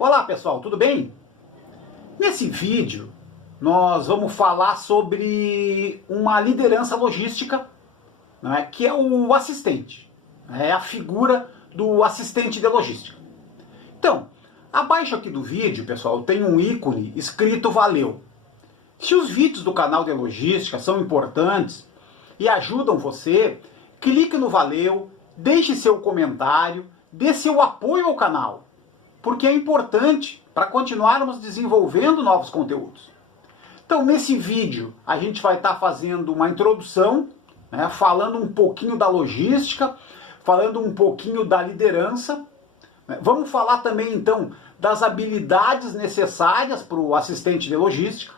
Olá pessoal, tudo bem? Nesse vídeo nós vamos falar sobre uma liderança logística, né, que é o assistente, é a figura do assistente de logística. Então, abaixo aqui do vídeo, pessoal, tem um ícone escrito Valeu. Se os vídeos do canal de logística são importantes e ajudam você, clique no Valeu, deixe seu comentário, dê seu apoio ao canal, porque é importante para continuarmos desenvolvendo novos conteúdos. Então, nesse vídeo, a gente vai estar fazendo uma introdução, né, falando um pouquinho da logística, falando um pouquinho da liderança. Vamos falar também, então, das habilidades necessárias para o assistente de logística.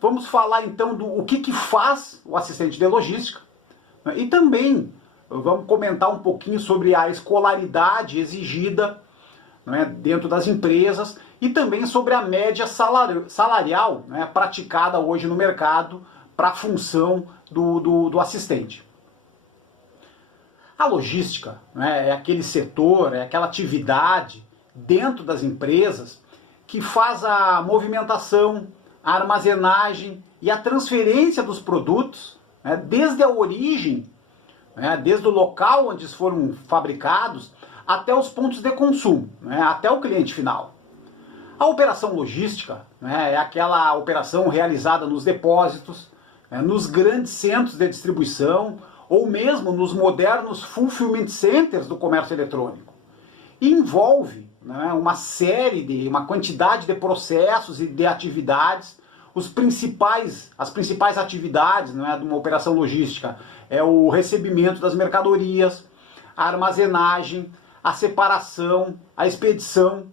Vamos falar, então, do o que faz o assistente de logística. E também vamos comentar um pouquinho sobre a escolaridade exigida, né, dentro das empresas e também sobre a média salarial, né, praticada hoje no mercado para a função do assistente. A logística, né, é aquele setor, é aquela atividade dentro das empresas que faz a movimentação, a armazenagem e a transferência dos produtos, né, desde a origem, né, desde o local onde eles foram fabricados, até os pontos de consumo, né, até o cliente final. A operação logística, né, é aquela operação realizada nos depósitos, né, nos grandes centros de distribuição ou mesmo nos modernos fulfillment centers do comércio eletrônico. E envolve, né, uma quantidade de processos e de atividades. As principais atividades, né, de uma operação logística é o recebimento das mercadorias, a armazenagem, a separação, a expedição.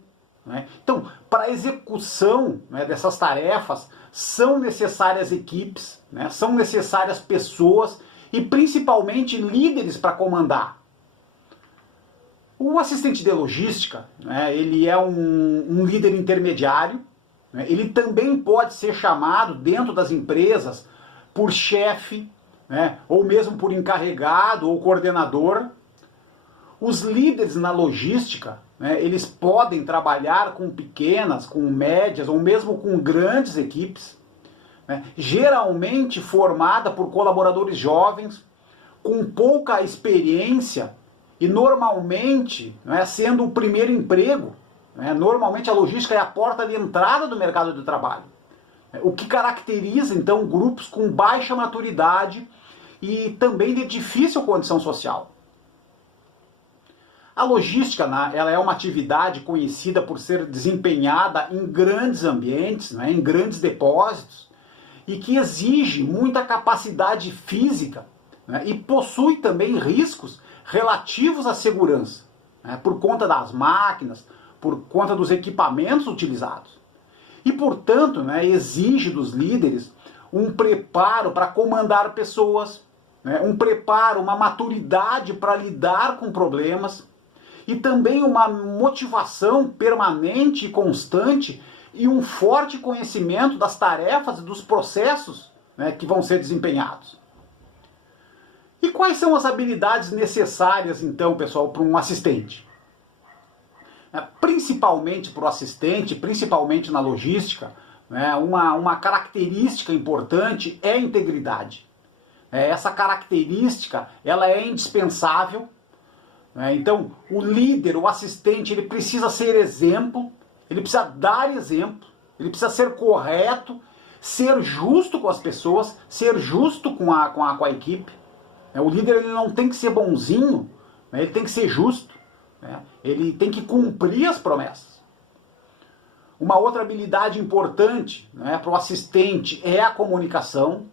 Né? Então, para a execução, né, dessas tarefas, são necessárias equipes, né, são necessárias pessoas e principalmente líderes para comandar. O assistente de logística, né, ele é um líder intermediário, né, ele também pode ser chamado dentro das empresas por chefe, né, ou mesmo por encarregado ou coordenador. Os líderes na logística, né, eles podem trabalhar com pequenas, com médias ou mesmo com grandes equipes, né, geralmente formada por colaboradores jovens, com pouca experiência e normalmente, né, sendo o primeiro emprego. Né, normalmente a logística é a porta de entrada do mercado de trabalho, o que caracteriza então grupos com baixa maturidade e também de difícil condição social. A logística, ela é uma atividade conhecida por ser desempenhada em grandes ambientes, né, em grandes depósitos, e que exige muita capacidade física, né, e possui também riscos relativos à segurança, né, por conta das máquinas, por conta dos equipamentos utilizados. E, portanto, né, exige dos líderes um preparo para comandar pessoas, né, um preparo, uma maturidade para lidar com problemas, e também uma motivação permanente e constante e um forte conhecimento das tarefas e dos processos, né, que vão ser desempenhados. E quais são as habilidades necessárias, então, pessoal, para um assistente? Principalmente para o assistente, principalmente na logística, né, uma característica importante é a integridade. Essa característica ela é indispensável. Então, o líder, o assistente, ele precisa ser exemplo, ele precisa dar exemplo, ele precisa ser correto, ser justo com as pessoas, ser justo com a equipe. O líder ele não tem que ser bonzinho, ele tem que ser justo, ele tem que cumprir as promessas. Uma outra habilidade importante, para o assistente é a comunicação.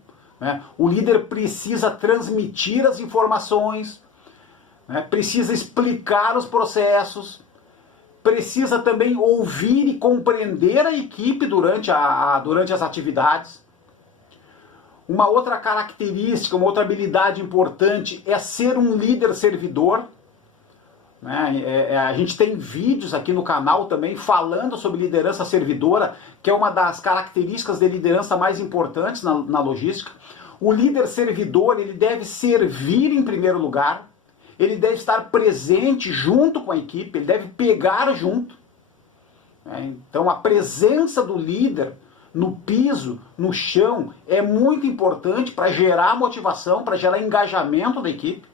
O líder precisa transmitir as informações, precisa explicar os processos, precisa também ouvir e compreender a equipe durante as atividades. Uma outra característica, uma outra habilidade importante é ser um líder servidor. A gente tem vídeos aqui no canal também falando sobre liderança servidora, que é uma das características de liderança mais importantes na logística. O líder servidor, ele deve servir em primeiro lugar, ele deve estar presente junto com a equipe, ele deve pegar junto. Então a presença do líder no piso, no chão, é muito importante para gerar motivação, para gerar engajamento da equipe.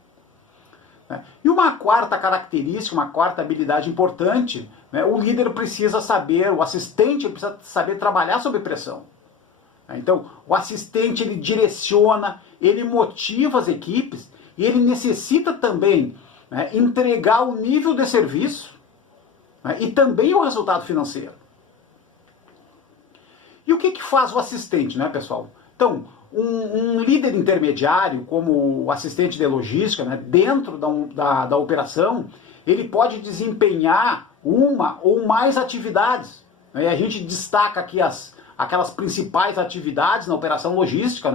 E uma quarta característica, uma quarta habilidade importante, o líder precisa saber, o assistente precisa saber trabalhar sob pressão. Então, o assistente ele direciona, ele motiva as equipes e ele necessita também entregar o nível de serviço e também o resultado financeiro. E o que faz o assistente, pessoal? Então, um líder intermediário, como o assistente de logística, dentro da operação, ele pode desempenhar uma ou mais atividades. E a gente destaca aqui aquelas principais atividades na operação logística,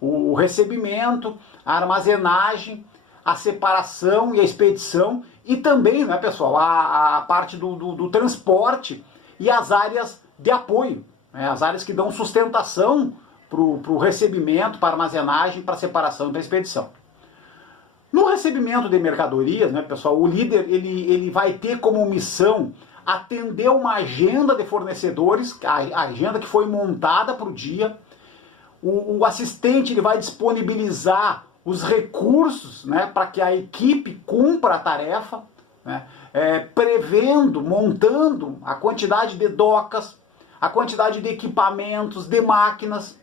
o recebimento, a armazenagem, a separação e a expedição, e também, pessoal, a parte do transporte e as áreas de apoio, as áreas que dão sustentação para o recebimento, para a armazenagem, para a separação e para a expedição. No recebimento de mercadorias, pessoal, o líder ele vai ter como missão atender uma agenda de fornecedores, a agenda que foi montada para o dia. O assistente ele vai disponibilizar os recursos para que a equipe cumpra a tarefa, prevendo, montando a quantidade de docas, a quantidade de equipamentos, de máquinas,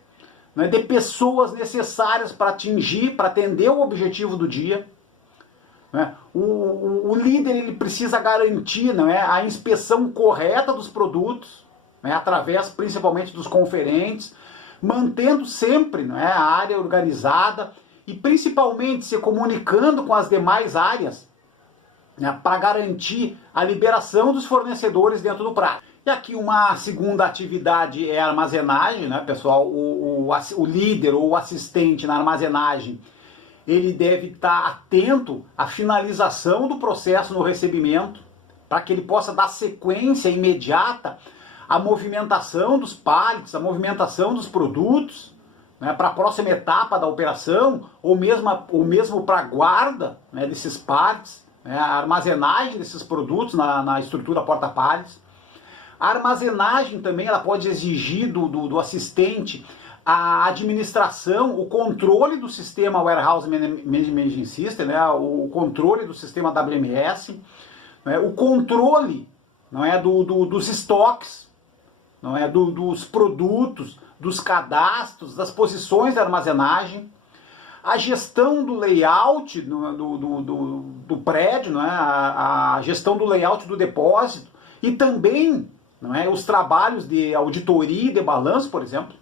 de pessoas necessárias para atingir, para atender o objetivo do dia. O líder ele precisa garantir a inspeção correta dos produtos, através principalmente dos conferentes, mantendo sempre a área organizada e principalmente se comunicando com as demais áreas para garantir a liberação dos fornecedores dentro do prazo. E aqui uma segunda atividade é a armazenagem, pessoal? O líder ou o assistente na armazenagem, ele deve estar atento à finalização do processo no recebimento, para que ele possa dar sequência imediata à movimentação dos pallets, à movimentação dos produtos, para a próxima etapa da operação, ou mesmo para a guarda desses pallets, a armazenagem desses produtos na estrutura porta-pallets. A armazenagem também ela pode exigir do assistente a administração, o controle do sistema Warehouse Management System, o controle do sistema WMS, o controle dos estoques, dos produtos, dos cadastros, das posições de armazenagem, a gestão do layout do prédio, a gestão do layout do depósito e também os trabalhos de auditoria e de balanço, por exemplo.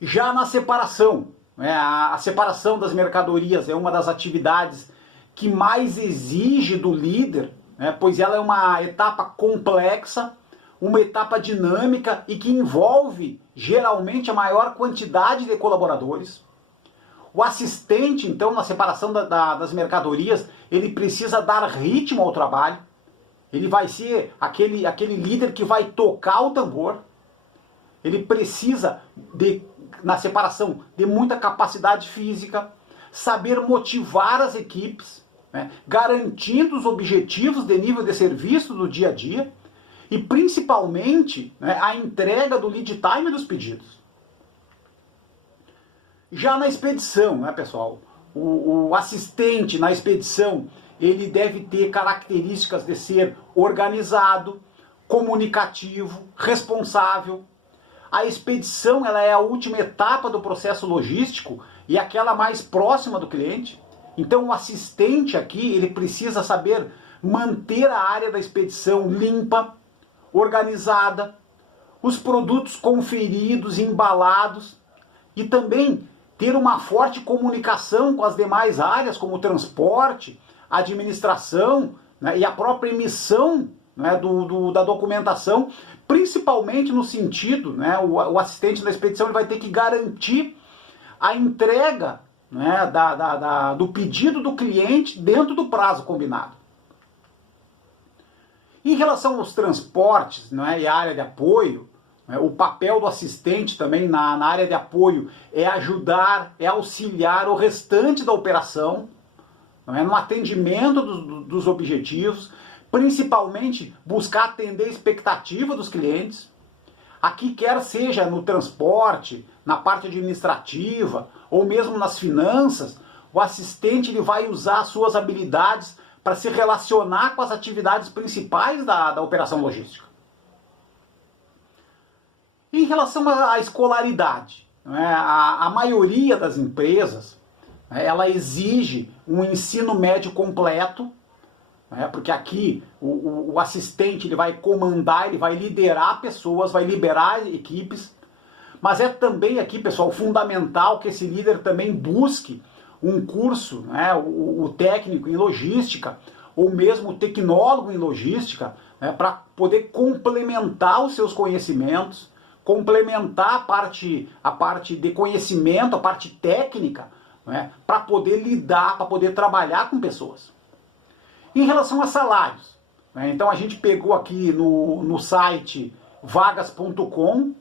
Já na separação, a separação das mercadorias é uma das atividades que mais exige do líder, pois ela é uma etapa complexa, uma etapa dinâmica e que envolve geralmente a maior quantidade de colaboradores. O assistente, então, na separação das mercadorias, ele precisa dar ritmo ao trabalho. Ele vai ser aquele líder que vai tocar o tambor. Ele precisa, na separação, de muita capacidade física, saber motivar as equipes, garantindo os objetivos de nível de serviço do dia a dia e, principalmente, a entrega do lead time dos pedidos. Já na expedição, pessoal, o assistente na expedição, ele deve ter características de ser organizado, comunicativo, responsável. A expedição ela é a última etapa do processo logístico e aquela mais próxima do cliente. Então o assistente aqui ele precisa saber manter a área da expedição limpa, organizada, os produtos conferidos, embalados e também ter uma forte comunicação com as demais áreas, como o transporte, a administração e a própria emissão da documentação, principalmente no sentido, o assistente da expedição ele vai ter que garantir a entrega do pedido do cliente dentro do prazo combinado. Em relação aos transportes e a área de apoio, o papel do assistente também na área de apoio é ajudar, é auxiliar o restante da operação, no atendimento dos objetivos, principalmente buscar atender a expectativa dos clientes. Aqui quer seja no transporte, na parte administrativa ou mesmo nas finanças, o assistente ele vai usar suas habilidades para se relacionar com as atividades principais da operação logística. Em relação à escolaridade, né, a maioria das empresas, né, ela exige um ensino médio completo, né, porque aqui o assistente ele vai comandar, ele vai liderar pessoas, vai liberar equipes, mas é também aqui, pessoal, fundamental que esse líder também busque um curso, né, o técnico em logística, ou mesmo o tecnólogo em logística, né, para poder complementar os seus conhecimentos, complementar a parte de conhecimento, a parte técnica, né, para poder lidar, para poder trabalhar com pessoas. Em relação a salários, né, então a gente pegou aqui no site vagas.com,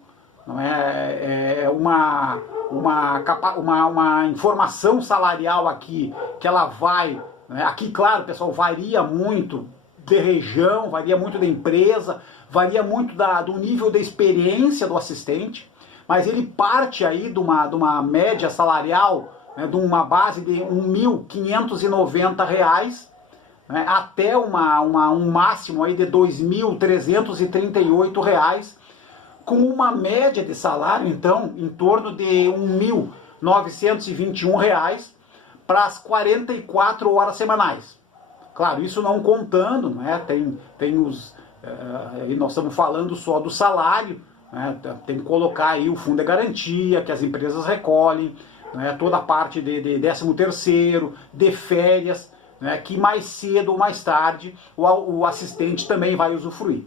uma informação salarial aqui, que ela vai, né, aqui claro pessoal, varia muito de região, varia muito da empresa, varia muito do nível de experiência do assistente, mas ele parte aí de uma média salarial, né, de uma base de R$ 1.590, né, até um máximo aí de R$ 2.338, com uma média de salário, então, em torno de R$ 1.921 para as 44 horas semanais. Claro, isso não contando, né, nós estamos falando só do salário, né, tem que colocar aí o fundo de garantia, que as empresas recolhem, né, toda a parte de 13º, de férias, né, que mais cedo ou mais tarde o assistente também vai usufruir.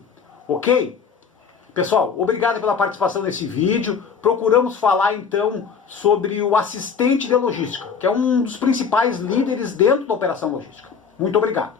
Ok? Pessoal, obrigado pela participação nesse vídeo. Procuramos falar então sobre o assistente de logística, que é um dos principais líderes dentro da operação logística. Muito obrigado.